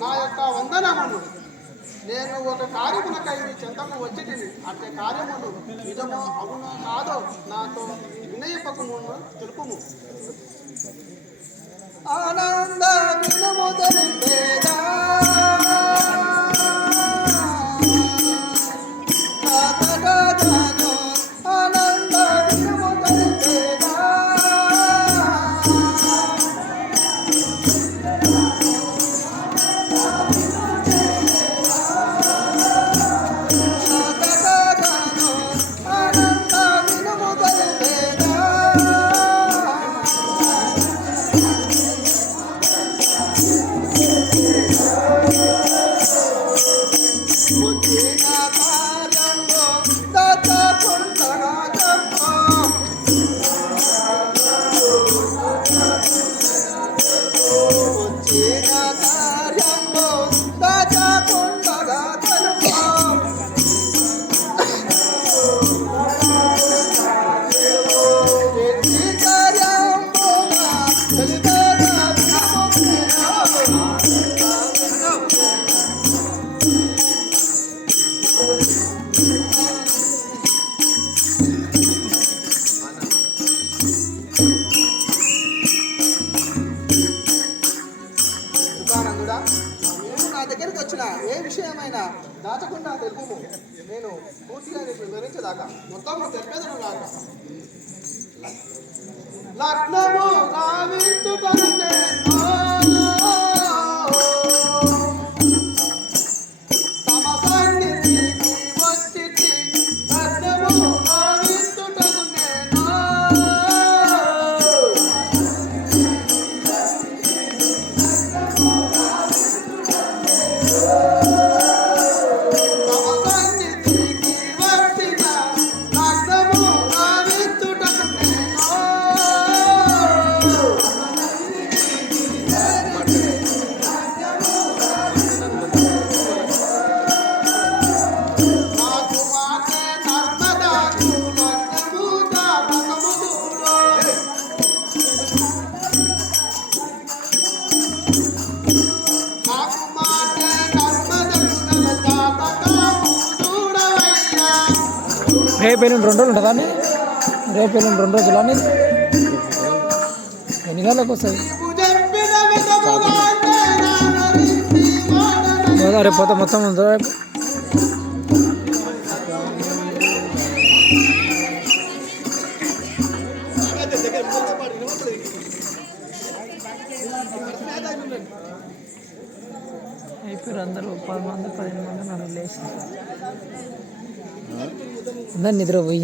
నా యొక్క వందనమును నేను ఒక కార్యములకై చెంతకు వచ్చేది అట్టి కార్యములు నిజమో అవునో కాదో నాతో వినయపకు తెలుపుము. ఆనంద సుఖానందుడా నేను నా దగ్గరికి వచ్చిన ఏ విషయమైనా దాచకుండా తెలుపు నేను పూర్తిగా నీకు వివరించదాకా. మొత్తం తెలిపేదను కాక లగ్నము రావించుటంటే రేపు ఎల్లుండి రెండు రోజులు ఉంటుందా అండి? రేపు ఎల్లుండి రెండు రోజులు అని ఎన్ని గంటలకు వస్తుంది. రేపు పోతే మొత్తం అందరూ పది మంది పదిహేను మంది నన్ను లేచి అందరు నిద్ర పోయి